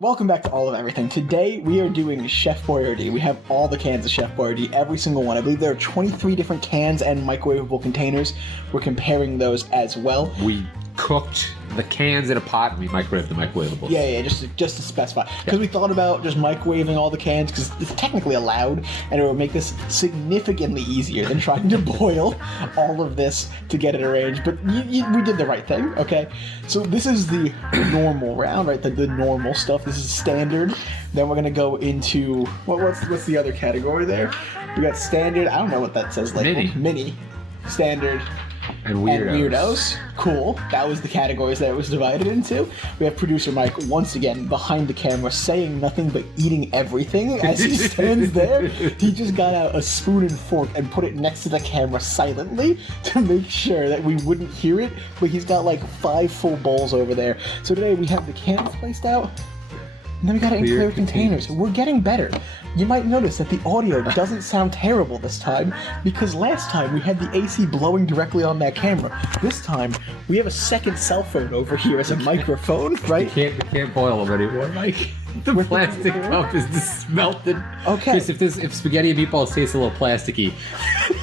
Welcome back to All of Everything. Today we are doing Chef Boyardee. We have all the cans of Chef Boyardee, every single one. I believe there are 23 different cans and microwavable containers. We're comparing those as well. We cooked the cans in a pot and we microwaved the microwavables. Yeah, just to specify. Because we thought about just microwaving all the cans, because it's technically allowed, and it would make this significantly easier than trying to boil all of this to get it arranged. But we did the right thing, okay? So this is the normal round, right? The normal stuff. This is standard. Then we're going to go into, what's the other category there? We got standard, I don't know what that says. Like Mini. Standard. And weirdos. Cool. That was the categories that it was divided into. We have producer Mike once again behind the camera saying nothing but eating everything as he stands there. He just got out a spoon and fork and put it next to the camera silently to make sure that we wouldn't hear it, but he's got like 5 full bowls over there. So today we have the cans placed out, and then we got it in clear containers. We're getting better. You might notice that the audio doesn't sound terrible this time, because last time we had the AC blowing directly on that camera. This time, we have a second cell phone over here as a microphone, right? You can't boil them anymore, Mike. The plastic cup is just melted. Okay. Chris, if spaghetti and meatballs taste a little plasticky,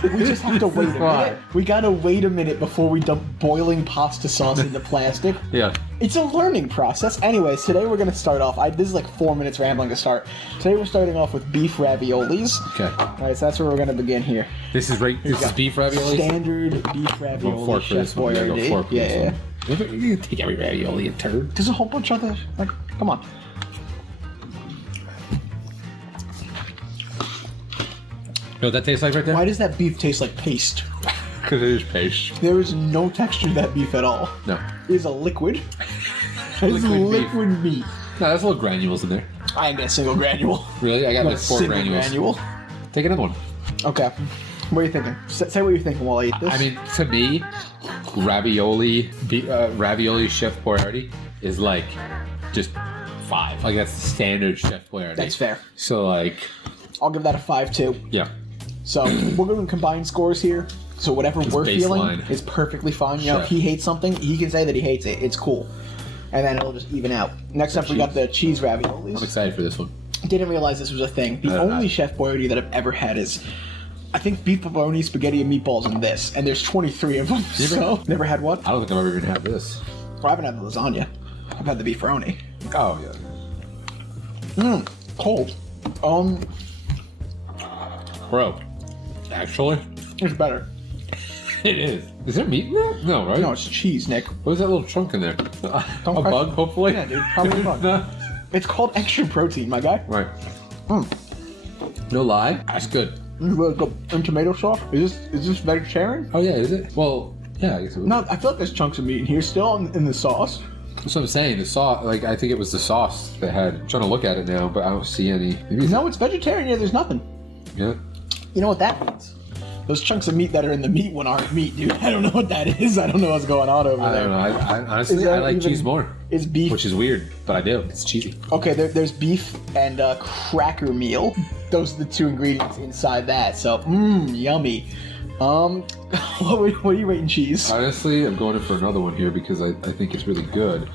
we just have to wait a minute. We gotta wait a minute before we dump boiling pasta sauce into plastic. Yeah. It's a learning process. Anyways, today we're gonna start off. This is like 4 minutes rambling to start. Today we're starting off with beef raviolis. Okay. Alright, so that's where we're gonna begin here. This is beef raviolis? Standard beef ravioli. Fork for this one. Boyardee. Fork for Yeah. You can take every ravioli and turd. There's a whole bunch of other. Like, come on. You know what that tastes like right there? Why does that beef taste like paste? Because it is paste. There is no texture to that beef at all. No. It is a liquid. It's liquid meat. No, there's little granules in there. I ain't got a single granule. Really? I got like 4 granules. Granule. Take another one. Okay. What are you thinking? Say what you're thinking while I eat this. I mean, to me, ravioli Chef Boyardee is like just 5. Like that's the standard Chef Boyardee. That's fair. So like, I'll give that a 5 too. yeah. So we're going to combine scores here. So whatever we're feeling is perfectly fine. You know, if he hates something, he can say that he hates it. It's cool. And then it'll just even out. Next up, we got the cheese raviolis. I'm excited for this one. Didn't realize this was a thing. The only Chef Boyardee that I've ever had is, I think, beef pepperoni, spaghetti, and meatballs in this. And there's 23 of them. Never had what? I don't think I've ever even had this. Well, I haven't had the lasagna. I've had the beefaroni. Oh, yeah. Cold. Bro, actually, It's better. it is. Is there meat in there? No, right? No, it's cheese, Nick. What is that little chunk in there? Don't a press- bug, hopefully? Yeah, dude, probably a bug. No. It's called extra protein, my guy. Right. No lie. That's good. Really good. And tomato sauce? Is this vegetarian? Oh, yeah, is it? Well, yeah, I guess it was. No, I feel like there's chunks of meat in here still in the sauce. That's what I'm saying. The sauce, like, I think it was the sauce that had. I'm trying to look at it now, but I don't see any. Maybe No, it's vegetarian. Yeah, there's nothing. Yeah. You know what that means? Those chunks of meat that are in the meat one aren't meat, dude. I don't know what that is. I don't know what's going on over I there. don't know. I honestly, I like cheese more. It's beef. Which is weird, but I do. It's cheesy. Okay, there's beef and cracker meal. Those are the 2 ingredients inside that. So, yummy. What are you rating cheese? Honestly, I'm going in for another one here because I think it's really good.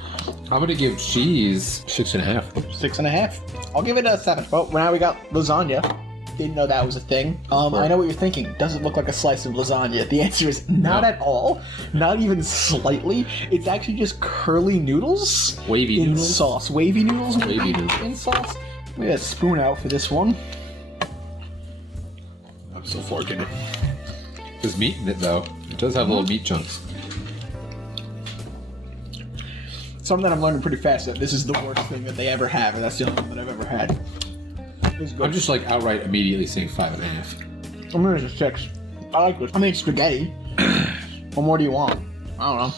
I'm going to give cheese 6.5. 6.5. I'll give it a 7. Well, now we got lasagna. Didn't know that was a thing. I know what you're thinking. Does it look like a slice of lasagna? The answer is not at all. Not even slightly. It's actually just curly noodles. Wavy in noodles. sauce. Wavy noodles. Wavy noodles. In sauce. We got a spoon out for this one. I'm still forking it. There's meat in it, though. It does have little meat chunks. Something that I'm learning pretty fast that this is the worst thing that they ever have, and that's the only one that I've ever had. I'm just like outright immediately saying 5.5. I'm gonna say 6. I like this. I mean, spaghetti. What more do you want? I don't know.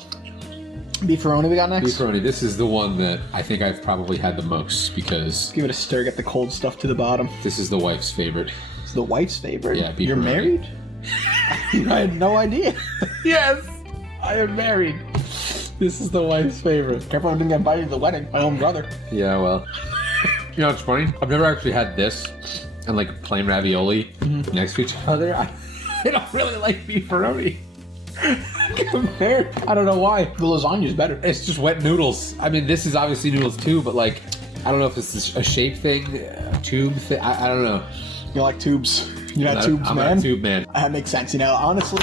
Beefaroni we got next? Beefaroni. This is the one that I think I've probably had the most because Give it a stir, get the cold stuff to the bottom. this is the wife's favorite. It's the wife's favorite? Yeah, You're beefaroni. married? I had no idea. Yes! I am married. This is the wife's favorite. Careful I didn't get invited to the wedding. My own brother. Yeah, well. You know what's funny? I've never actually had this and like plain ravioli next to each other. I don't really like beefaroni. Compared, I don't know why. The lasagna's better. It's just wet noodles. I mean, this is obviously noodles too, but like I don't know if this is a shape thing, a tube thing. I don't know. You like tubes? You're not tubes, I'm man? not a tube man. That makes sense. You know, honestly,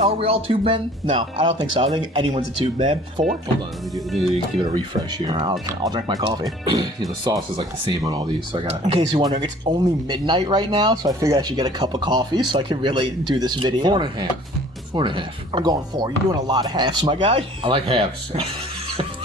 are we all tube men? No, I don't think so. I think anyone's a tube man. 4? Hold on, let me give it a refresh here. I'll drink my coffee. The sauce is like the same on all these, so I got In case you're wondering, it's only midnight right now, so I figured I should get a cup of coffee so I can really do this video. 4.5. 4.5. I'm going 4. You're doing a lot of halves, my guy. I like halves.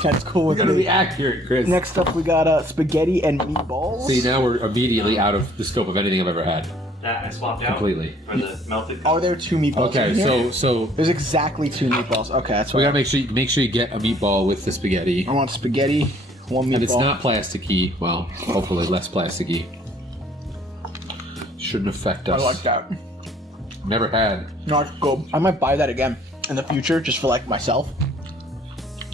That's cool with You gotta me. be accurate, Chris. Next up, we got spaghetti and meatballs. See, now we're immediately out of the scope of anything I've ever had. That I swapped out Completely. for the melted. Are there 2 meatballs? Okay, in here? so There's exactly 2 meatballs. Okay, that's we why. gotta make sure you get a meatball with the spaghetti. I want spaghetti, 1 meatball. And it's not plasticky. Well, hopefully less plasticky. Shouldn't affect I us. like that. Never had. Not good. I might buy that again in the future, just for like myself.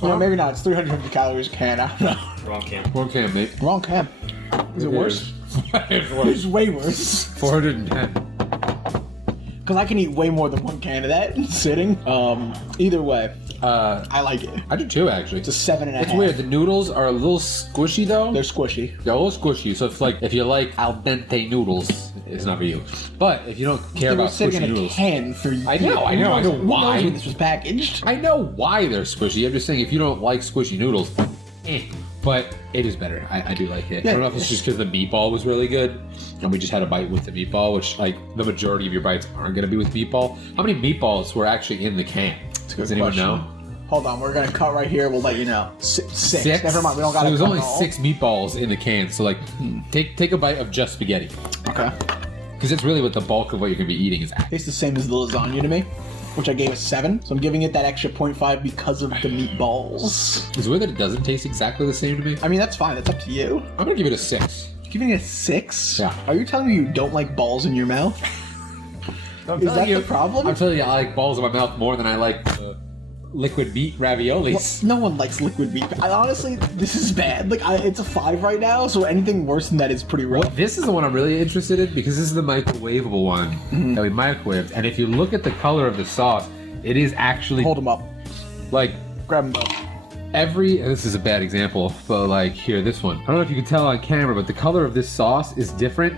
You know, maybe not. It's 350 calories a can. I don't know. Wrong can. One can, mate. Wrong can. Is it worse? It's It's worse. way worse. 410. Because I can eat way more than 1 can of that sitting. Either way, I like it. I do too, actually. It's a 7.5. It's weird. The noodles are a little squishy, though. They're squishy. They're a little squishy. So it's like if you like al dente noodles, it's not for you. But if you don't care They were about sitting squishy in a noodles, can for years. I know Who knows why. when this was packaged. I know why they're squishy. I'm just saying if you don't like squishy noodles, but it is better. I do like it. Yeah. I don't know if it's just because the meatball was really good, and we just had a bite with the meatball, which like the majority of your bites aren't going to be with meatball. How many meatballs were actually in the can? Does anyone know? Hold on, we're gonna cut right here. We'll let you know. Six. Never mind, we don't So gotta there's cut only it all. 6 meatballs in the can. So like, take a bite of just spaghetti, Okay. because it's really what the bulk of what you're going to be eating is. Tastes the same as the lasagna to me, which I gave a 7. So I'm giving it that extra 0.5 because of the meatballs. It's weird that it doesn't taste exactly the same to me. I mean, that's fine. That's up to you. I'm gonna give it a 6. Giving it a 6? Yeah. Are you telling me you don't like balls in your mouth? Is that the problem? I'm telling you, I like balls in my mouth more than I like liquid meat raviolis. No one likes liquid meat. I honestly, this is bad. Like, it's a 5 right now, so anything worse than that is pretty rough. Well, this is the one I'm really interested in because this is the microwavable one that we microwaved. And if you look at the color of the sauce, it is actually Hold them up. like Grab them both. this is a bad example, but like here, this one. I don't know if you can tell on camera, but the color of this sauce is different.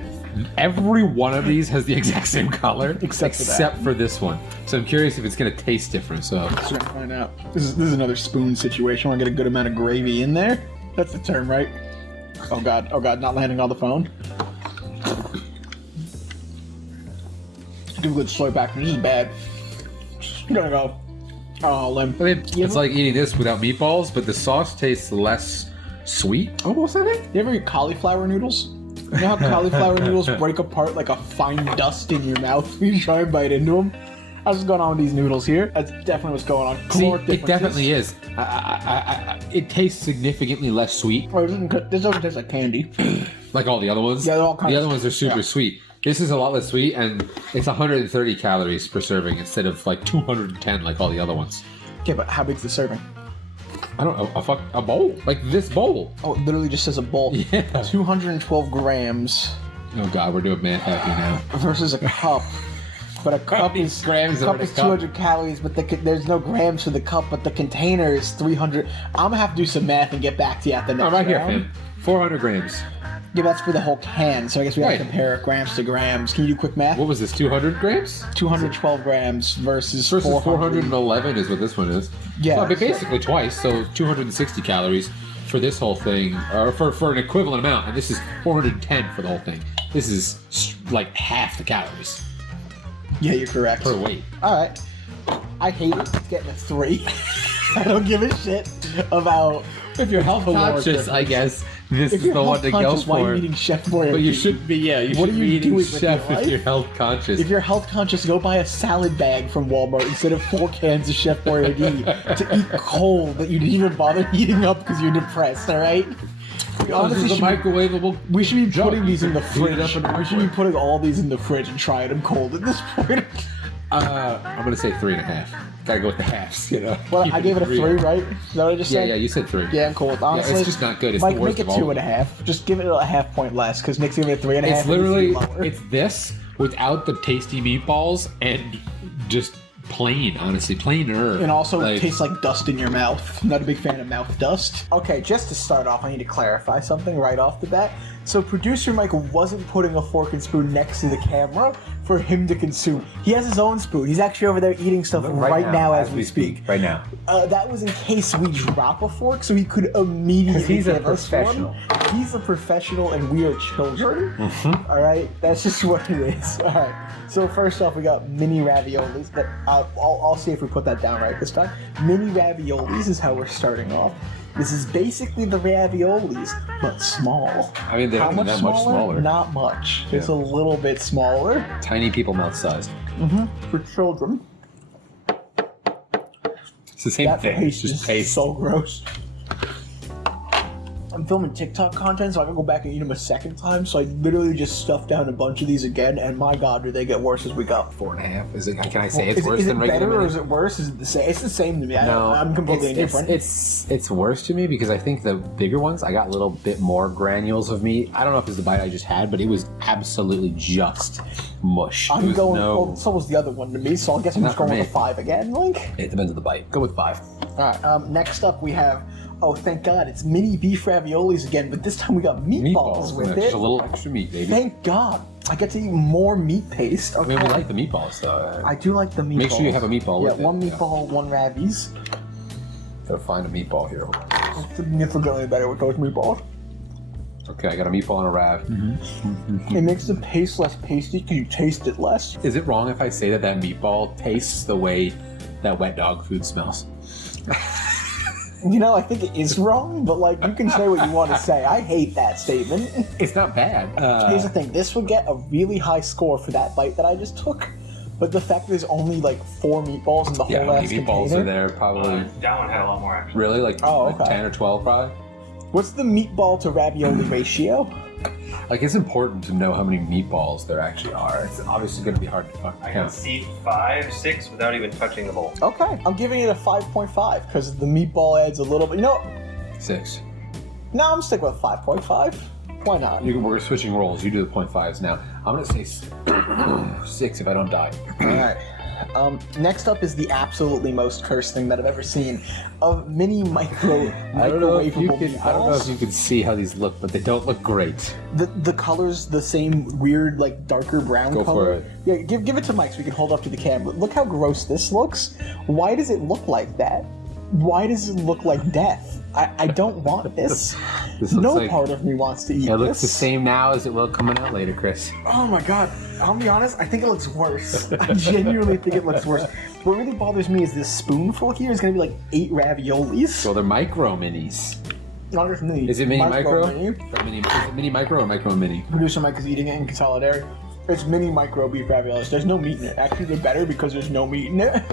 Every one of these has the exact same color Except for that. for this one. So I'm curious if it's gonna taste different. So So we're gonna find out. This is another spoon situation. I want to get a good amount of gravy in there. That's the term, right? Oh god, not landing on the phone. Give a good slurp back. This is bad. I'm gonna go. Oh, limb. I mean, it's like eating this without meatballs, but the sauce tastes less sweet. Almost, I think. You ever eat cauliflower noodles? You know how cauliflower noodles break apart like a fine dust in your mouth when you try and bite into them? That's what's going on with these noodles here. That's definitely what's going on. See, Caloric it differences. definitely is. It tastes significantly less sweet, Oh, this doesn't taste like candy. like all the other ones. Yeah, they're all kind the of- other ones are super yeah. sweet. This is a lot less sweet, and it's 130 calories per serving instead of like 210 like all the other ones. Okay, but how big's the serving? I don't know, a bowl, like this bowl. Oh, it literally just says a bowl. Yeah. 212 grams Oh god, we're doing math happy now. versus a cup. But a cup many is grams are in a is cup? 200 calories, but there's no grams for the cup, but the container is 300. I'm gonna have to do some math and get back to you at the next Oh, right here, round. fam. 400 grams. Yeah, that's for the whole can, so I guess we have Right. to compare grams to grams. Can you do quick math? What was this? 200 grams? 212 grams versus 411 is what this one is. Yeah, Well, but so- basically twice, so 260 calories for this whole thing, or for an equivalent amount, and this is 410 for the whole thing. This is like half the calories Yeah, you're correct. per weight. Alright. I hate it getting a 3. I don't give a shit about If you're health caloric conscious, I difference. guess this If is you're the one health to go conscious, why are for. you eating Chef Boyardee? But you shouldn't be, yeah, you What should are be you eating doing with chef your if life? you're health conscious. If you're health conscious, go buy a salad bag from Walmart instead of 4 cans of Chef Boyardee to eat cold that you didn't even bother heating up because you're depressed, alright? We Oh, this honestly is a should be, microwavable. we should be jug. putting these in the Heat it fridge. up in the We should be microwave. putting all these in the fridge and trying them cold at this point. I'm gonna say 3.5. Gotta go with the halves, you know. Well, Keep I gave it a 3, real. right? Is that what I just Yeah, said? yeah, you said 3. Yeah, I'm cool with honestly. it's just not good. It's Mike, the worst make it of all. 2.5. Just give it a half point less, because Nick's giving it 3.5. It's and literally, lower. it's this without the tasty meatballs and just plain, honestly. Plainer. And also it tastes like dust in your mouth. I'm not a big fan of mouth dust. Okay, just to start off, I need to clarify something right off the bat. So producer Mike wasn't putting a fork and spoon next to the camera for him to consume. He has his own spoon. He's actually over there eating stuff right now as we speak. Right now. That was in case we drop a fork, so he could immediately he's a give us professional. one. He's a professional, and we are children. All right, that's just what it is. All right. So first off, we got mini raviolis. That I'll see if we put that down right this time. Mini raviolis is how we're starting off. This is basically the raviolis, but small. I mean, they're not that much smaller. Not much. It's a little bit smaller. Tiny people mouth sized. For children. It's the same That thing. It's paste just is paste. so gross. I'm filming TikTok content, so I can go back and eat them a second time. So I literally just stuffed down a bunch of these again, and my God, do they get worse as we go. 4.5. Is it? Can I say it's Is worse it than regular? better or mini? is it worse? Is it the same? It's the same to me. No, I'm completely indifferent. It's worse to me because I think the bigger ones, I got a little bit more granules of meat. I don't know if it's the bite I just had, but it was absolutely just mush. I'm There was going. no- Well, so was the other one to me. So I guess I'm Not just going for with me. a 5 again. Like. It depends on the bite. Go with 5. All right. Next up, we have. Oh, thank God, it's mini beef raviolis again, but this time we got meatballs with Just it. a little extra meat, baby. Thank God, I get to eat more meat paste. I Okay. mean, we like the meatballs, though. I do like the meatballs. Make sure you have a meatball Yeah, with it. one meatball, one Ravies. Gotta find a meatball here. Hold on. It's significantly better with those meatballs. Okay, I got a meatball and a Rav. It makes the paste less pasty because you taste it less. Is it wrong if I say that that meatball tastes the way that wet dog food smells? You know, I think it is wrong, but like, you can say what you want to say. I hate that statement. It's not bad. Here's the thing, this would get a really high score for that bite that I just took, but the fact there's only like 4 meatballs in the Yeah, whole how ass many meatballs container. are there? Probably. That one had a lot more action. Really? Like, Oh, like okay. 10 or 12, probably? What's the meatball to ravioli ratio? Like, it's important to know how many meatballs there actually are. It's obviously going to be hard to I can count. see 5, 6 without even touching the bowl. Okay, I'm giving it a 5.5 because the meatball adds a little bit. You know, 6. no, I'm sticking with 5.5. Why not? We're switching roles. You do the 0.5s now. I'm going to say 6 if I don't die. All right. Next up is the absolutely most cursed thing that I've ever seen: a mini microwavable I don't know if you meatballs. can see how these look, but they don't look great. The color's the same weird, like darker brown Go color. for it. Yeah, give it to Mike so we can hold up to the camera. Look how gross this looks. Why does it look like that? Why does it look like death? I don't want this. This looks No like- part of me wants to eat It looks the this. same now as it will coming out later, Chris. Oh my God. I'll be honest, I think it looks worse. I genuinely think it looks worse. What really bothers me is this spoonful here is going to be like 8 raviolis. So they're micro minis. Not just mini. Is it mini micro? Mini. Is it mini micro or micro mini? Producer Mike is eating it in consolidarity. It's mini micro beef raviolis. There's no meat in it. Actually, they're better because there's no meat in it.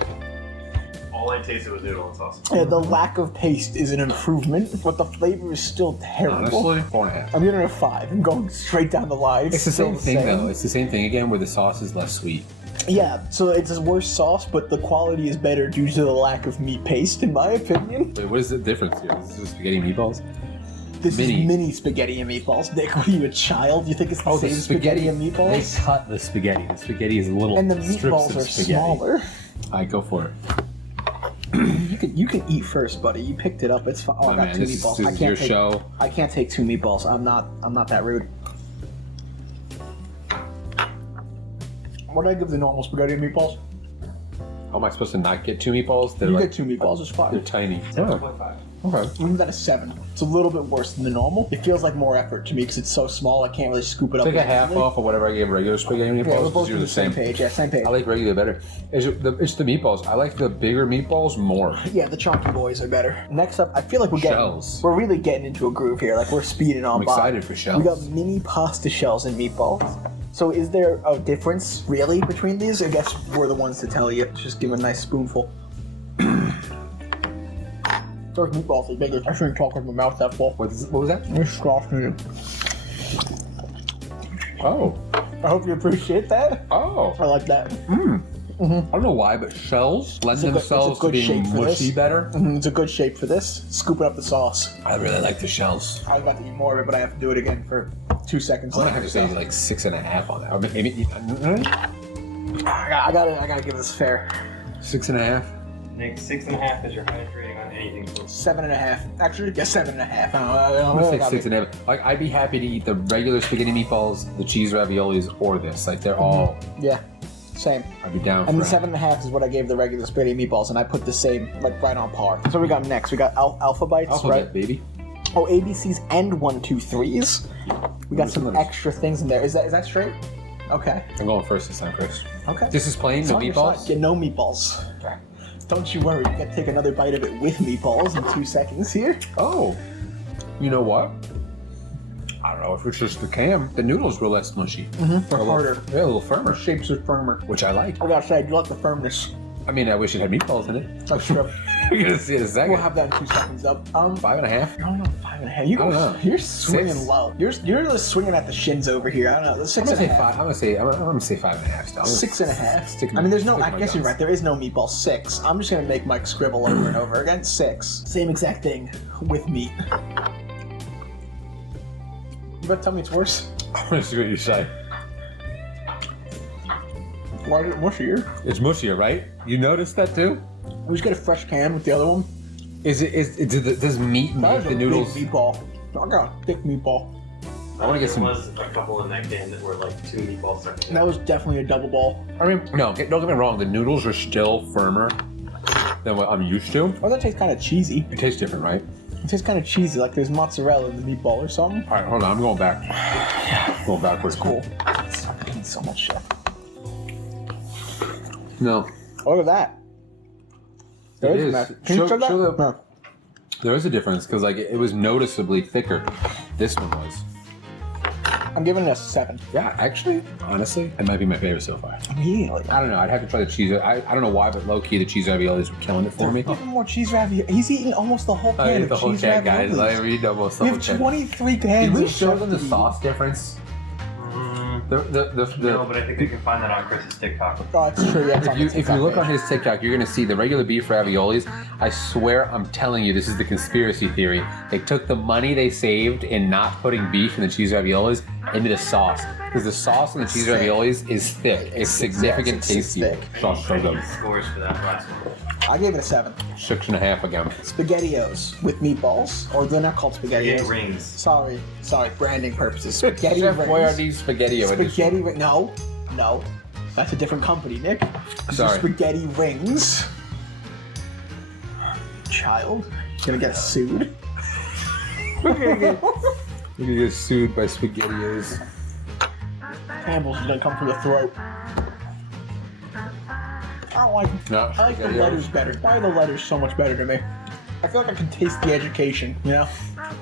All I tasted was noodle and sauce. Yeah, the lack of paste is an improvement, but the flavor is still terrible. Honestly, 4.5. I'm giving it a 5. I'm going straight down the line. It's the still same thing though. It's the same thing again, where the sauce is less sweet. Yeah, so it's a worse sauce, but the quality is better due to the lack of meat paste, in my opinion. Wait, what is the difference here? This is spaghetti meatballs. This Mini. is mini spaghetti and meatballs. Nick, what are you, a child? You think it's the same spaghetti and meatballs? They cut the spaghetti. The spaghetti is little And the strips meatballs of are spaghetti. smaller. Alright, go for it. You can eat first, buddy. You picked it up. It's fine. Oh, I Oh, got man, 2 this meatballs. is I can't your take, show. I can't take 2 meatballs. I'm not that rude. What do I give the normal spaghetti and meatballs? How am I supposed to not get 2 meatballs? They're You like, get 2 meatballs. It's they're fine. tiny. 7.5. Okay. I'm giving that a 7. It's a little bit worse than the normal. It feels like more effort to me because it's so small. I can't really scoop it up. Take a as half easily. off of whatever I gave regular spaghetti Yeah, meatballs we're because both you're on the the same same. page. Yeah, same page. I like regular better. It's the meatballs. I like the bigger meatballs more. Yeah, the chunky boys are better. Next up, I feel like we're really getting into a groove here. Like we're speeding on I'm by. excited for shells. We got mini pasta shells and meatballs. So is there a difference really between these? I guess we're the ones to tell you. Just give a nice spoonful. Those meatballs are bigger. I shouldn't talk with my mouth that full. What was that? It's disgusting. Oh. I hope you appreciate that. Oh. I like that. I don't know why, but shells lend It's a themselves to good being shape for mushy this. better. It's a good shape for this. Scooping up the sauce. I really like the shells. I was about to eat more of it, but I have to do it again for 2 seconds. I'm gonna have to say like 6.5 on that. Or maybe I gotta give this fair. 6.5. Nick, 6.5 is your highest rating on anything. 7.5. Actually, yeah, 7.5. I'm gonna say 6.5. Like, I'd be happy to eat the regular spaghetti meatballs, the cheese raviolis, or this. Like, they're all. Yeah, same. I'd be down And for the it. 7.5 is what I gave the regular spaghetti meatballs, and I put the same, like, right on par. So we got next. We got Alpha Bites, Alphabet, right? baby. Oh, ABCs and 1, 2, 3s. We got What are some some letters? extra things in there. Is that straight? Okay. I'm going first this time, Chris. Okay. This is plain, It's no on your side. meatballs? Yeah, no meatballs. Okay. Don't you worry. You got to take another bite of it with meatballs in 2 seconds here. Oh. You know what? I don't know if it's just the cam. The noodles were less mushy. They're harder. Yeah, a little firmer. Shapes are firmer. Which I like. I gotta say, I do like the firmness. I mean, I wish it had meatballs in it. That's true. You're gonna see it in a second. We'll have that in 2 seconds up. 5.5? I don't know, 5.5. You, I don't know. You're swinging 6. low. You're just swinging at the shins over here. I don't know. That's I'm gonna say 6.5. 5. I'm gonna say 5.5 still. 6.5. Stick I mean, there's no. stick I my guess you're guns. right. There is no meatball. 6. I'm just gonna make Mike scribble over and over again. 6. Same exact thing with meat. You better tell me it's worse. I'm gonna see what you say. Why is it mushier? It's mushier, right? You noticed that too? We just get a fresh can with the other one. Does meat That make is the a noodles? big meatball. I got a thick meatball. I wanna get some- There was a couple in that can that were like 2 meatballs stuck And together. that was definitely a double ball. I mean, no, don't get me wrong. The noodles are still firmer than what I'm used to. Oh, that tastes kind of cheesy. It tastes different, right? It tastes kind of cheesy, like there's mozzarella in the meatball or something. All right, hold on. I'm going back. Going backwards. Cool. I eat so much shit. No, Look at that. There It is is. mac- Can you Show- show that? show the- No. there is a difference because like it was noticeably thicker. This one was. I'm giving it a 7. Yeah, actually, honestly, it might be my favorite so far. I'm eating it like I don't know. I'd have to try the cheese. I don't know why, but low key, the cheese raviolis were killing it for me. Give him more cheese ravioli. He's eating almost the whole can I ate of the whole cheese can, guys. raviolis. I read almost the We whole have can. 23 cans. Did we of show stuff them the to eat. sauce difference? The No, but I think we can find that on Chris's TikTok. Oh, it's true. Yeah, it's on the If you TikTok look on page. his TikTok, you're gonna see the regular beef raviolis. I swear, I'm telling you, this is the conspiracy theory. They took the money they saved in not putting beef in the cheese raviolis into the sauce because the sauce in the cheese Thick. raviolis is thick. It's significant it's tasty. thick. Sauce so good. Scores for that last one. I gave it a 7. 6.5 again. Spaghettios with meatballs, or they're not called Yeah, spaghettios. rings. Sorry, branding purposes. Spaghetti Chef rings. Boyardee Spaghettio edition. Spaghetti ring. No, that's a different company, Nick. These are Sorry. spaghetti rings. Child, you're gonna get sued. We're gonna get sued by Spaghettios. Campbell's gonna come for the throat. I don't like. No, I like the SpaghettiOs. letters better. Why are the letters so much better to me? I feel like I can taste the education. You know,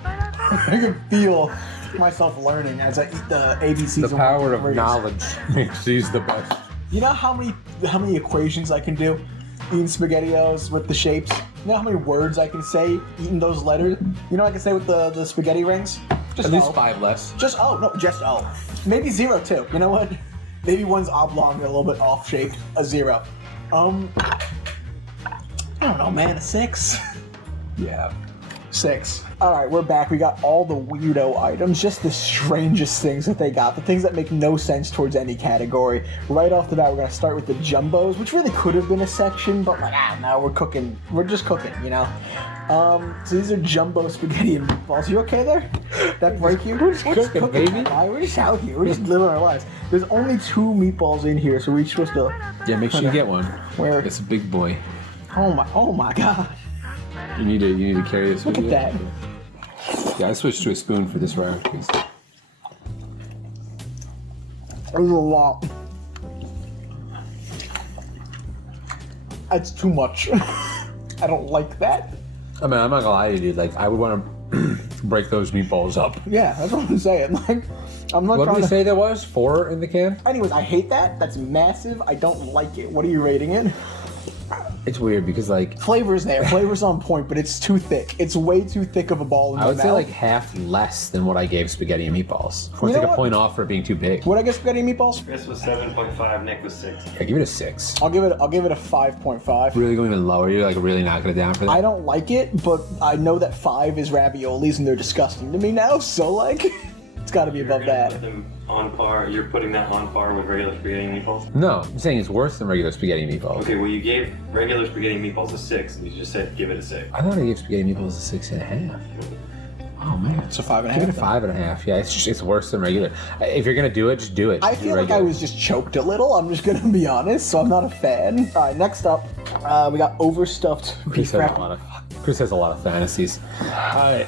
I can feel myself learning as I eat the ABCs. The power of rings. knowledge makes these the best. You know how many equations I can do eating SpaghettiOs with the shapes? You know how many words I can say eating those letters? You know what I can say with the spaghetti rings? Just At least O. 5 less. Just O. No, just O. Maybe 0 too. You know what? Maybe one's oblong and a little bit off shaped. A 0. I don't know, man. A 6. Yeah. 6. Alright, we're back. We got all the weirdo items, just the strangest things that they got, the things that make no sense towards any category. Right off the bat, we're going to start with the jumbos, which really could have been a section, but like, now we're cooking. We're just cooking, you know? So these are jumbo spaghetti and meatballs. You okay there? That break you? We're just cooking, baby. guy. We're just out here. We're just living our lives. There's only 2 meatballs in here, so we're each supposed to... Yeah, make sure you get one. Where? It's a big boy. Oh my god. You need to carry this. Look with at you. that. Yeah, I switched to a spoon for this round, please. There's a lot. That's too much. I don't like that. I mean, I'm not gonna lie to you, dude. Like, I would want to break those meatballs up. Yeah, that's what I'm saying. Like, I'm not What did trying we to... say there was? 4 in the can? Anyways, I hate that. That's massive. I don't like it. What are you rating it? It's weird because, like, Flavor's there. Flavor's on point, but it's too thick. It's way too thick of a ball in I my would mouth. say like half less than what I gave spaghetti and meatballs. I You would know take a what? point off for it being too big. Would I get spaghetti and meatballs? Chris was 7.5, Nick was 6. Yeah, give it a 6. I'll give it a 5.5. Really going even lower? You're like really knocking it down for that? I don't like it, but I know that 5 is raviolis and they're disgusting to me now, so like... It's got to be above You're gonna that. put them on par. You're putting that on par with regular spaghetti meatballs. No, I'm saying it's worse than regular spaghetti meatballs. Okay, well you gave regular spaghetti meatballs a 6, and you just said give it a 6. I thought I gave spaghetti meatballs a 6.5. Oh man, It's a 5.5. give it a 5.5. Yeah, it's worse than regular. If you're gonna do it, just do it. I Just do feel like I regular. was just choked a little. I'm just gonna be honest, so I'm not a fan. All right, next up, we got overstuffed beef wrap. Chris has a lot of fantasies. All right.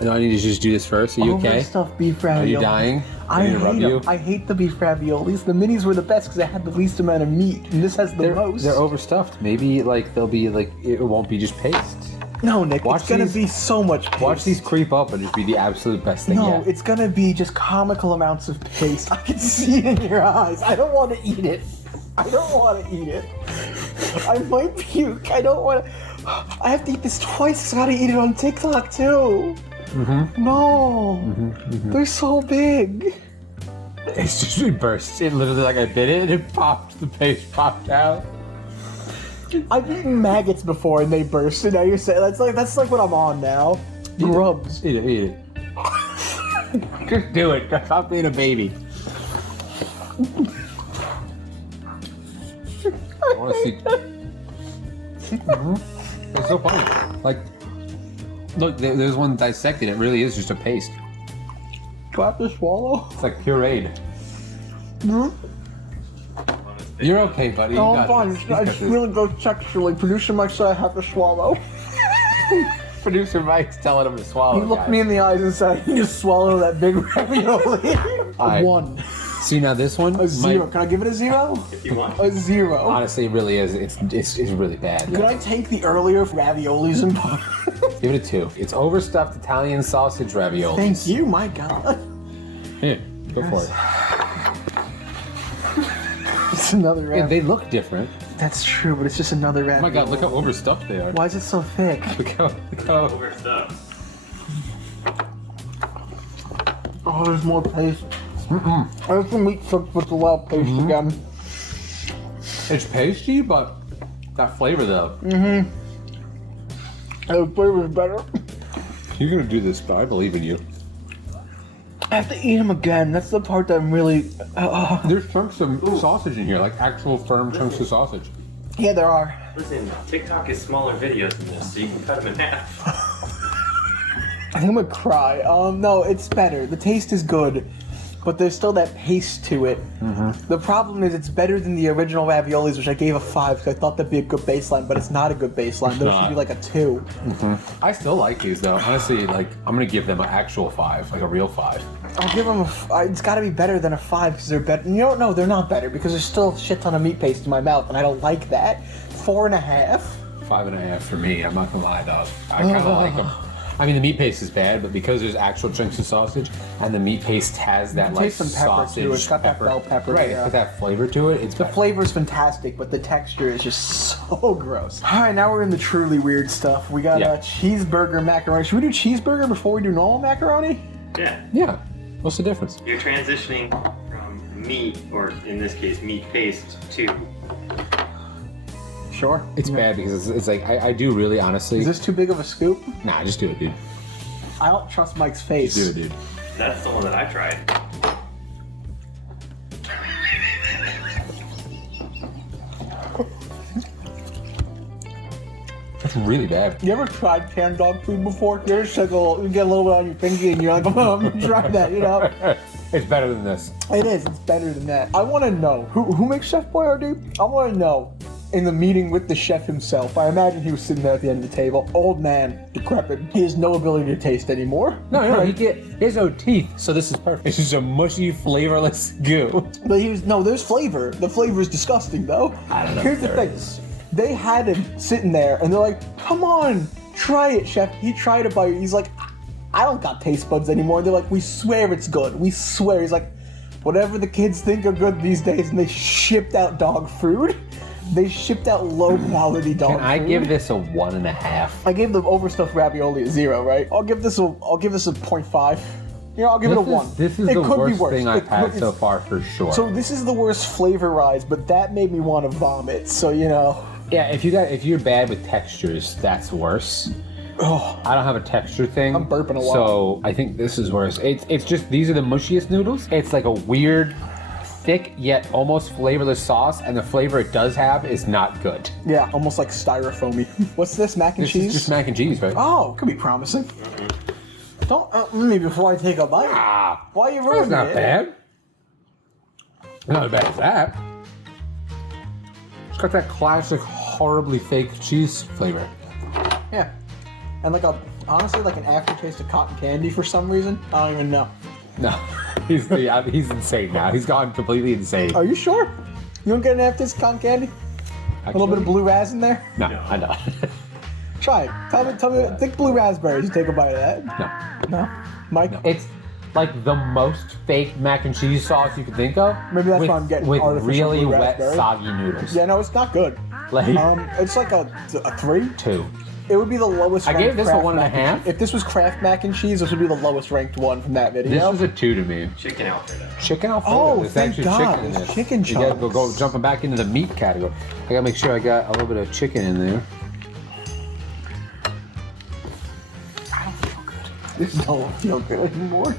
Do I need to just do this first? Are you okay? Overstuffed beef Are ravioli. you dying? I Need me to rub hate you? them. I hate the beef raviolis. The minis were the best because they had the least amount of meat, and this has the most. They're overstuffed. Maybe like they'll be like it won't be just paste. No, Nick, Watch it's gonna these- be so much paste. Watch these creep up and just be the absolute best thing No, yet. it's gonna be just comical amounts of paste. I can see it in your eyes. I don't want to eat it. I don't want to eat it. I might puke. I don't want to. I have to eat this twice. I gotta eat it on TikTok too. No, they're so big. It's just it burst. It literally like I bit it and it popped. The paste popped out. I've eaten maggots before and they burst. And now you're saying that's like what I'm on now. Grubs. Eat it. Just do it. Stop being a baby. I want to see. It's so funny. Like, look, there's one dissected. It really is just a paste. Do I have to swallow? It's like pureed. You're okay, buddy. No, You I'm got fine. this. You I got just this. really go texturally. Producer Mike said I have to swallow. Producer Mike's telling him to swallow. He looked guys. me in the eyes and said, "You swallow that big ravioli." Alright. 1. See now this one. A 0. might- Can I give it a 0? If you want. A 0. honestly, it really is. It's really bad. Could I take the earlier raviolis and Give it a 2. It's overstuffed Italian sausage ravioli. Thank you, my God. Here, go for it. It's another Yeah, ravioli. they look different. That's true, but it's just another Oh ravioli. my God, look how overstuffed they are. Why is it so thick? Look how. Overstuffed. Oh, there's more paste. There's the meat cooked with a lot of paste again. It's pasty, but that flavor though. And the flavor's better. You're gonna do this, but I believe in you. I have to eat them again. That's the part that I'm really. There's chunks of sausage in here, like actual firm chunks of sausage. Yeah, there are. Listen, TikTok is smaller videos than this, so you can cut them in half. I think I'm gonna cry. No, it's better. The taste is good, but there's still that paste to it. The problem is it's better than the original raviolis, which I gave a 5 because I thought that'd be a good baseline, but it's not a good baseline. There should be like a 2. I still like these though. Honestly, like I'm gonna give them an actual 5, like a real 5. I'll give them it's gotta be better than a 5 because they're better. You don't know, they're not better because there's still a shit ton of meat paste in my mouth, and I don't like that. 4.5. 5.5 for me. I'm not gonna lie, dog. I kind of like them. I mean, the meat paste is bad, but because there's actual chunks of sausage and the meat paste has that like taste some pepper, sausage too. It's got that bell pepper, right? yeah. It's got that flavor to it. It's The better. flavor's fantastic, but the texture is just so gross. All right, now we're in the truly weird stuff. We got Yeah. cheeseburger macaroni. Should we do cheeseburger before we do normal macaroni? Yeah. Yeah. What's the difference? You're transitioning from meat, or in this case, meat paste, to. Sure. It's bad because it's like I do really honestly. Is this too big of a scoop? Nah, just do it, dude. I don't trust Mike's face. Do it, dude. That's the one that I tried. That's really bad. You ever tried canned dog food before? You ever just like you get a little bit on your pinky and you're like, oh, I'm gonna try that, you know? It's better than this. It is. It's better than that. I want to know who makes Chef Boyardee. I want to know in the meeting with the chef himself. I imagine he was sitting there at the end of the table. Old man, decrepit. He has no ability to taste anymore. No, he has no teeth, so this is perfect. It's just a mushy, flavorless goo. But there's flavor. The flavor is disgusting though. I don't know Here's if the there thing. is. They had him sitting there and they're like, come on, try it, chef. He tried it by. He's like, I don't got taste buds anymore. They're like, we swear it's good. We swear. He's like, whatever the kids think are good these days, and they shipped out dog food. They shipped out low quality dog Can I food. give this a 1.5? I gave the overstuffed ravioli a 0, right? I'll give this a 0.5. You know, I'll give it a 1. This is it the could worst be worse. thing I've had so it's- far for sure. So this is the worst flavor rise, but that made me want to vomit. So you know, yeah, if you're bad with textures, that's worse. Oh, I don't have a texture thing. I'm burping a lot. So I think this is worse. It's just, these are the mushiest noodles. It's like a weird, thick yet almost flavorless sauce, and the flavor it does have is not good. yeah, almost like styrofoamy. What's this, mac and This cheese? is just mac and cheese, right? Oh, could be promising. Don't me before I take a bite. Ah, Why are you that's ruining not it? bad. Not as bad as that. It's got that classic, horribly fake cheese flavor. Yeah, and like honestly like an aftertaste of cotton candy for some reason. I don't even know. No, he's insane now. He's gone completely insane. Are you sure? You don't get an aftertaste of cotton candy? A little bit of blue raz in there? No, I don't. Try it. Tell me. Think blue raspberries. Take a bite of that. No. No, Mike. No. It's like the most fake mac and cheese sauce you could think of. Maybe that's why I'm getting with artificial really blue wet, raspberry. soggy noodles. Yeah, no, it's not good. Like It's like a 3. 2. It would be the lowest. I ranked gave this a Kraft 1.5. mac and cheese. If this was Kraft mac and cheese, this would be the lowest ranked one from that video. This was a 2 to me. Chicken Alfredo. Chicken Alfredo. Oh, There's thank actually God, chicken in there's this. chicken You gotta go chunks. jumping back into the meat category. I gotta make sure I got a little bit of chicken in there. I don't feel good. This don't feel good anymore.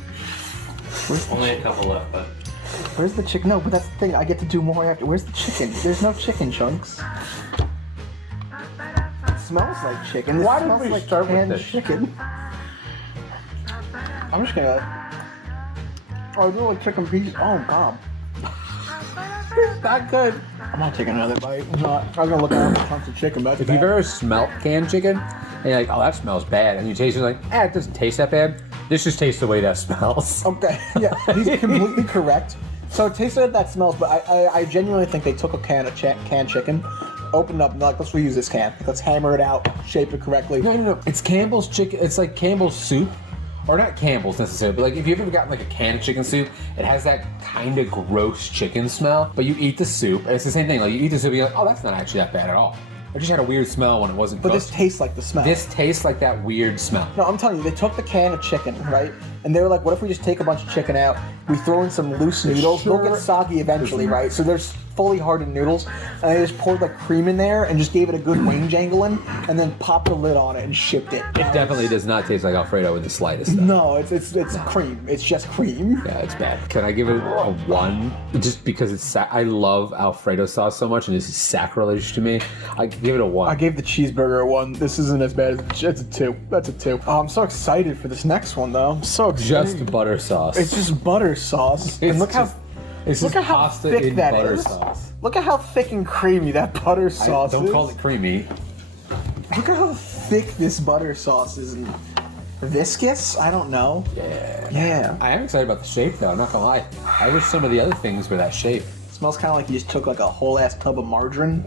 Only a couple left, but Where's the chicken? No, but that's the thing. I get to do more after. Where's the chicken? There's no chicken chunks. It smells like chicken. It Why did smells we like start with canned this? chicken. I'm just gonna. Oh, I do like chicken pieces. Oh God. It's not good. I'm not taking another bite. I'm not. I'm gonna look at chunks of chicken, but that's If bad. you've ever smelt canned chicken, and you're like, oh, that smells bad, and you taste it like, it doesn't taste that bad. This just tastes the way that smells. Okay, yeah, he's completely correct. So it tasted like that smells, but I genuinely think they took a can of canned chicken, opened up, and like, let's reuse this can. Let's hammer it out, shape it correctly. No. It's Campbell's chicken. It's like Campbell's soup. Or not Campbell's necessarily, but like if you've ever gotten like a can of chicken soup, it has that kind of gross chicken smell, but you eat the soup, and it's the same thing. Like you eat the soup, and you're like, oh, that's not actually that bad at all. It just had a weird smell when it wasn't But cooked. this tastes like the smell. This tastes like that weird smell. No, I'm telling you, they took the can of chicken, right? And they were like, what if we just take a bunch of chicken out, we throw in some loose noodles, they'll get soggy eventually, right? So there's fully hardened noodles, and they just poured like cream in there and just gave it a good wing jangling, and then popped the lid on it and shipped it. It definitely does not taste like Alfredo in the slightest. Though. No, it's cream. It's just cream. Yeah, it's bad. Can I give it a 1? Just because it's I love Alfredo sauce so much, and this is sacrilege to me. I give it a 1. I gave the cheeseburger a 1. This isn't as bad as it's a 2. That's a 2. Oh, I'm so excited for this next one though. I'm so excited. just butter sauce. It's just butter sauce. It's And look just- it's look just at how pasta thick in that butter is. sauce. Look at how thick and creamy that butter sauce Don't is. call it creamy. Look at how thick this butter sauce is and viscous. I don't know. Yeah. I am excited about the shape though. I'm not gonna lie. I wish some of the other things were that shape. Smells kind of like you just took like a whole ass tub of margarine,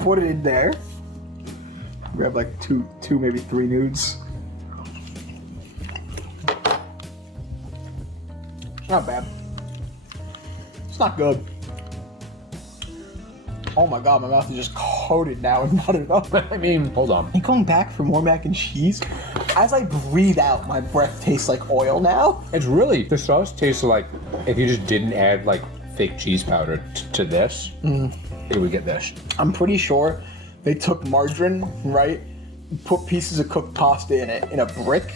put it in there, grab like two maybe 3 nudes. It's not bad. It's not good. Oh my god, my mouth is just coated now in butter though. I mean, hold on. Are you going back for more mac and cheese? As I breathe out, my breath tastes like oil now. It's really, the sauce tastes like if you just didn't add like fake cheese powder to this, it would get this. I'm pretty sure they took margarine, right? Put pieces of cooked pasta in it, in a brick,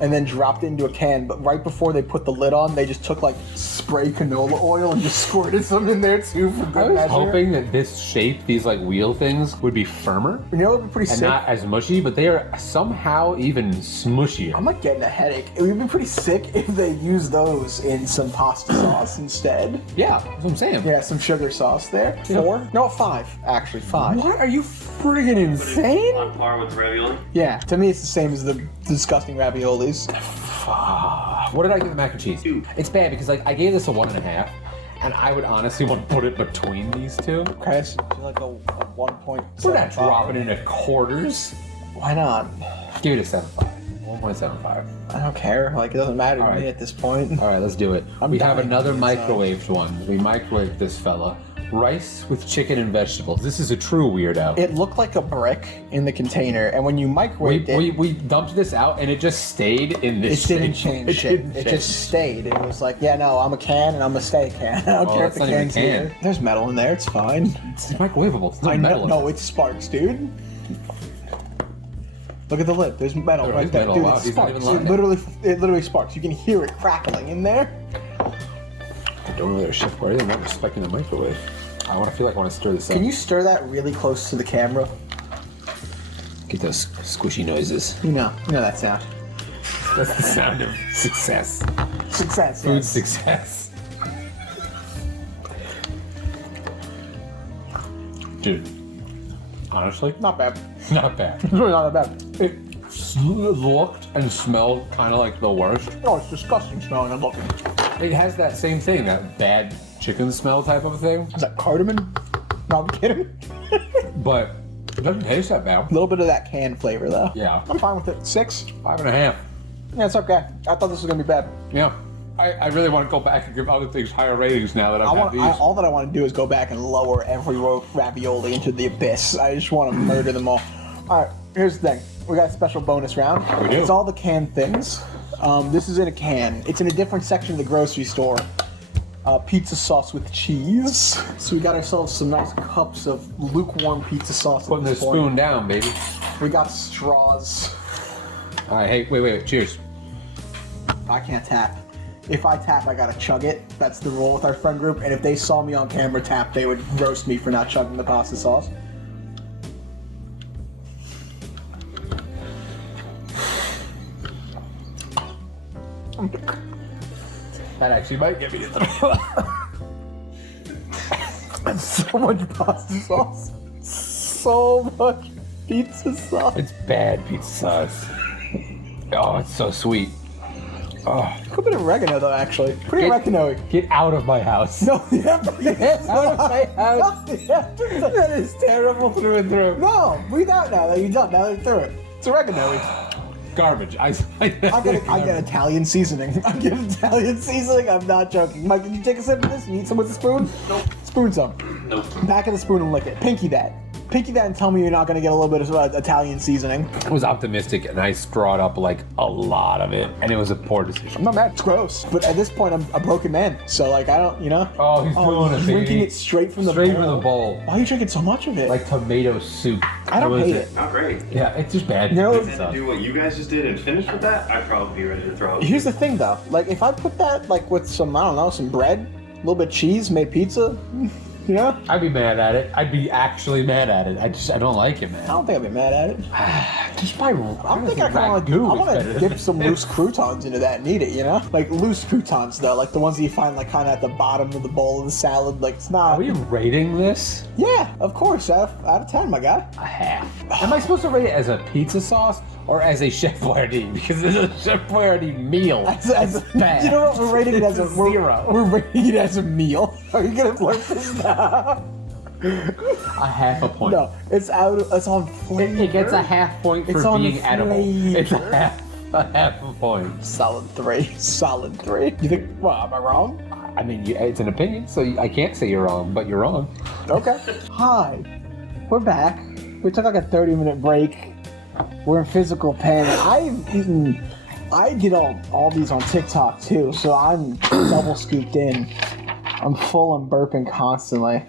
and then dropped it into a can. But right before they put the lid on, they just took like spray canola oil and just squirted some in there too for good I was measure. hoping that this shape, these like wheel things, would be firmer You know, it would be pretty and sick. not as mushy, but they are somehow even smushier. I'm like getting a headache. It would be pretty sick if they used those in some pasta sauce instead. Yeah, that's what I'm saying. Yeah, some sugar sauce there. Yeah. 4? No, 5. Actually, 5. What? Are you friggin' insane? on par with ravioli. Yeah, to me it's the same as the disgusting raviolis. What did I give the mac and cheese? 2. It's bad because like I gave this a 1.5, and I would honestly want to put it between these two. Okay, so like a 1.75. We're not dropping into quarters. Why not? Give it a 7.5. 1.75. I don't care. Like, it doesn't matter to Alright. me at this point. All right, let's do it. I'm We have dying another to get microwaved one. We microwaved this fella. Rice with chicken and vegetables. This is a true weirdo. It looked like a brick in the container, and when you microwaved it, we dumped this out and it just stayed in this it didn't shape. change shit. It just stayed. It was like, yeah, no, I'm a can and I'm a stay a can. I don't Oh, care if that's the not even a can's can. here. There's metal in there. It's fine. It's microwavable. It's no I metal. know. No, it's sparks, dude. Look at the lid. There's metal There right is there. metal. Dude, Wow, it he's not sparks. even lying. It literally sparks. You can hear it crackling in there. I don't know there's Chef Boyardee. I'm not respecting the microwave. I want to feel like I want to stir this up. Can you stir that really close to the camera? Get those squishy noises? You know that sound. That's the sound of success. Success. Food Yes. success. Dude, honestly, Not bad. not bad. It's really not that bad. It looked and smelled kind of like the worst. Oh, it's disgusting smelling and looking. It has that same thing, that bad chicken smell type of thing, Is that cardamom? No, I'm kidding. but it doesn't taste that bad. A little bit of that canned flavor though. Yeah. I'm fine with it. 6? 5.5. Yeah, it's okay. I thought this was gonna be bad. Yeah. I really want to go back and give other things higher ratings now that I've had these. All that I want to do is go back and lower every ravioli into the abyss. I just want to murder them all. All right, here's the thing. We got a special bonus round. We do. It's all the canned things. This is in a can. It's in a different section of the grocery store. Pizza sauce with cheese. So we got ourselves some nice cups of lukewarm pizza sauce. Putting the at this point. spoon down, baby. We got straws. All right, hey, wait. Cheers. I can't tap. If I tap, I gotta chug it. That's the rule with our friend group. And if they saw me on camera tap, they would roast me for not chugging the pasta sauce. That actually might get me to the That's so much pasta sauce. So much pizza sauce. It's bad pizza sauce. Oh, it's so sweet. Oh, A bit of oregano though, actually. Pretty oregano-y. Get out of my house. No, you have to breathe out of my house. That is terrible through and through. No, breathe out now that you're done. Now that you're through it. It's oregano-y. Garbage. I I get Italian seasoning. I get Italian seasoning. I'm not joking. Mike, did you take a sip of this? You eat some with a spoon? Nope. Spoon some. Nope. Back of the spoon and lick it. Pinky that. Pinky that and tell me you're not going to get a little bit of Italian seasoning. I was optimistic and I strawed up like a lot of it, and it was a poor decision. I'm not mad. It's gross. But at this point, I'm a broken man. So, like, I don't, you know? Oh, he's doing it, drinking baby. it straight from the Straight bowl. from the bowl. Why are you drinking so much of it? Like tomato soup. I don't What was hate it. Not great. Yeah, it's just bad. You know, If pizza I had to do what you guys just did and finish with that, I'd probably be ready to throw up. Here's the thing, though. Like, if I put that, like, with some, I don't know, some bread, a little bit of cheese, made pizza, you know? I'd be mad at it. I'd be actually mad at it. I don't like it, I man. don't think I'd be mad at it. Just by I think I want to dip some loose croutons into that and eat it, you know? Like, loose croutons, though. Like, the ones that you find, like, kind of at the bottom of the bowl of the salad. Like, it's not... Are we rating this? Yeah, of course. Out of 10, my guy. A half. Am I supposed to rate it as a pizza sauce or as a Chef Boyardee? Because it's a Chef Boyardee meal. As bad. You know what? We're rating it as a... It's a we're- zero. We're rating it as a meal. Are you going to learn this now? A half a point. No, it's on flavor. It gets a half point It's for on being edible. flavor. It's a half a point. Solid 3. Solid 3. You think, well, am I wrong? I mean, it's an opinion, so I can't say you're wrong, but you're wrong. Okay. Hi. We're back. We took like a 30-minute break. We're in physical pain. I did all these on TikTok too, so I'm double scooped in. I'm full and burping constantly.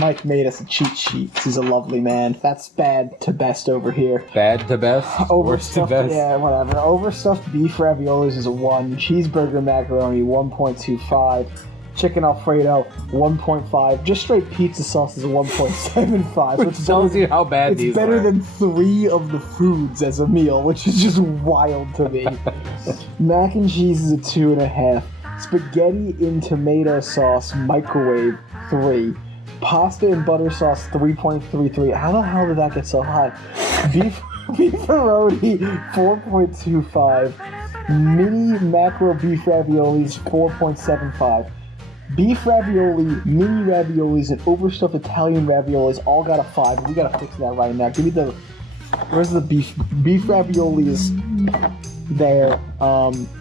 Mike made us a cheat sheet. He's a lovely man. That's bad to best over here. Bad to best, worst to Overstuffed, best. yeah, whatever. Overstuffed beef raviolis is a 1. Cheeseburger macaroni, 1.25. Chicken Alfredo, 1.5. Just straight pizza sauce is a 1.75. Which tells you how bad these It's better are. than 3 of the foods as a meal, which is just wild to me. Mac and cheese is a 2.5. Spaghetti in tomato sauce, microwave, 3. Pasta and butter sauce, 3.33. How the hell did that get so high? Beefaroni, 4.25. Mini macro beef raviolis, 4.75. Beef ravioli, mini raviolis, and overstuffed Italian raviolis all got a 5. We gotta fix that right now. Give me the... Where's the beef? Beef raviolis there.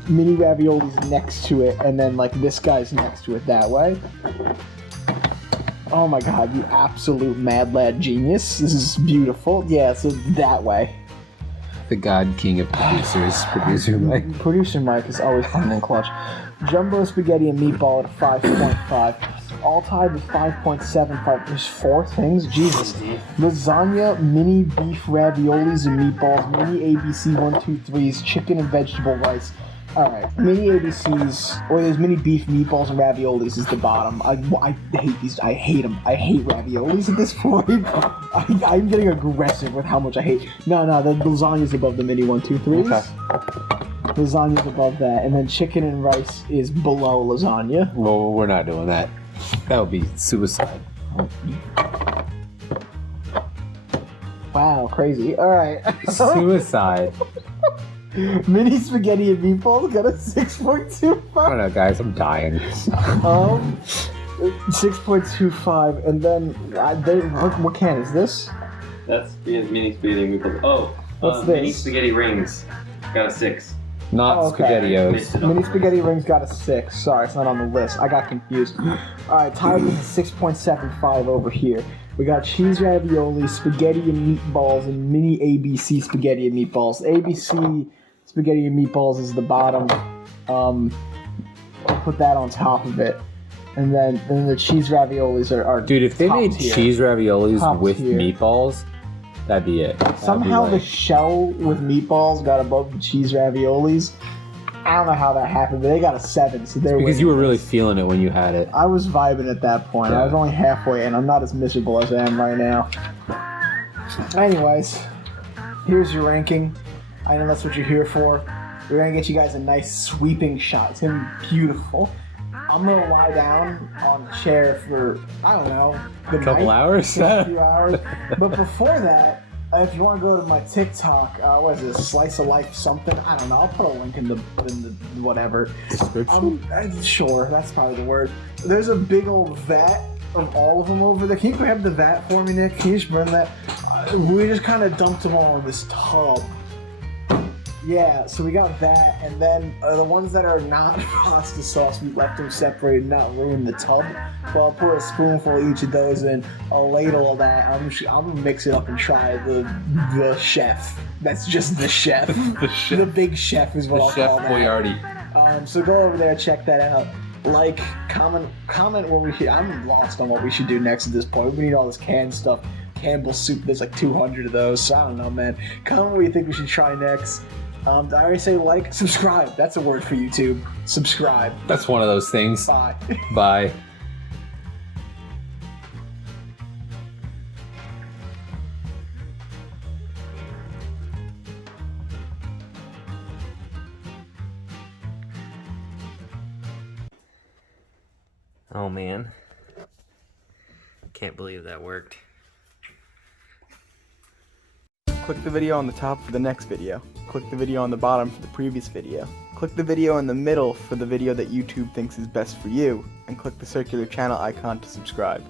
Mini raviolis next to it, and then like this guy's next to it that way. Oh my god, you absolute mad lad genius. This is beautiful. Yeah, so that way. The god king of producers, producer Mike. Producer Mike is always fun and clutch. Jumbo spaghetti and meatball at 5.5. all tied with 5.75. There's 4 things? Jesus. Lasagna, mini beef raviolis and meatballs, mini ABC 123s, chicken and vegetable rice. Alright, mini ABCs, or there's mini beef meatballs and raviolis is the bottom. I hate these. I hate them. I hate raviolis at this point. I'm getting aggressive with how much I hate. No, the lasagna's above the mini 123s. Okay. Lasagna's above that, and then chicken and rice is below lasagna. Well, we're not doing that. That would be suicide. Wow, crazy. Alright. Suicide. Mini spaghetti and meatballs got a 6.25. I don't know, guys. I'm dying. 6.25, and then what can is this? That's mini spaghetti meatballs. Oh, What's mini this? spaghetti rings. Got a 6. Not Spaghettios. Mini spaghetti rings got a 6. Sorry, it's not on the list. I got confused. Alright, tied with a 6.75 over here. We got cheese ravioli, spaghetti and meatballs, and mini ABC spaghetti and meatballs. ABC spaghetti and meatballs is the bottom. I'll put that on top of it. And then the cheese raviolis are Dude, if they made cheese raviolis with meatballs, that'd be it. Somehow the shell with meatballs got above the cheese raviolis. I don't know how that happened, but they got a 7, so they're because you were really feeling it when you had it. I was vibing at that point. Yeah. I was only halfway in. I'm not as miserable as I am right now. Anyways, here's your ranking. I know that's what you're here for. We're gonna get you guys a nice sweeping shot. It's gonna be beautiful. I'm gonna lie down on a chair for, I don't know, A couple hours? A few hours. But before that, if you want to go to my TikTok, what is this, Slice of Life something? I don't know. I'll put a link in the whatever. Description? Sure, that's probably the word. There's a big old vat of all of them over there. Can you grab the vat for me, Nick? Can you just bring that? We just kind of dumped them all in this tub. Yeah, so we got that, and then the ones that are not pasta sauce, we left them separated, not ruin the tub. So I'll pour a spoonful of each of those in, a ladle of that. I'm gonna mix it up and try the chef. That's just the chef. The big chef is what I'll call that. Boyardee. So go over there, check that out. Like, comment what we should. I'm lost on what we should do next at this point. We need all this canned stuff. Campbell's soup, there's like 200 of those. So I don't know, man. Comment what you think we should try next. Did I already say like? Subscribe. That's a word for YouTube. Subscribe. That's one of those things. Bye. Bye. Oh man. Can't believe that worked. Click the video on the top for the next video. Click the video on the bottom for the previous video. Click the video in the middle for the video that YouTube thinks is best for you, and click the circular channel icon to subscribe.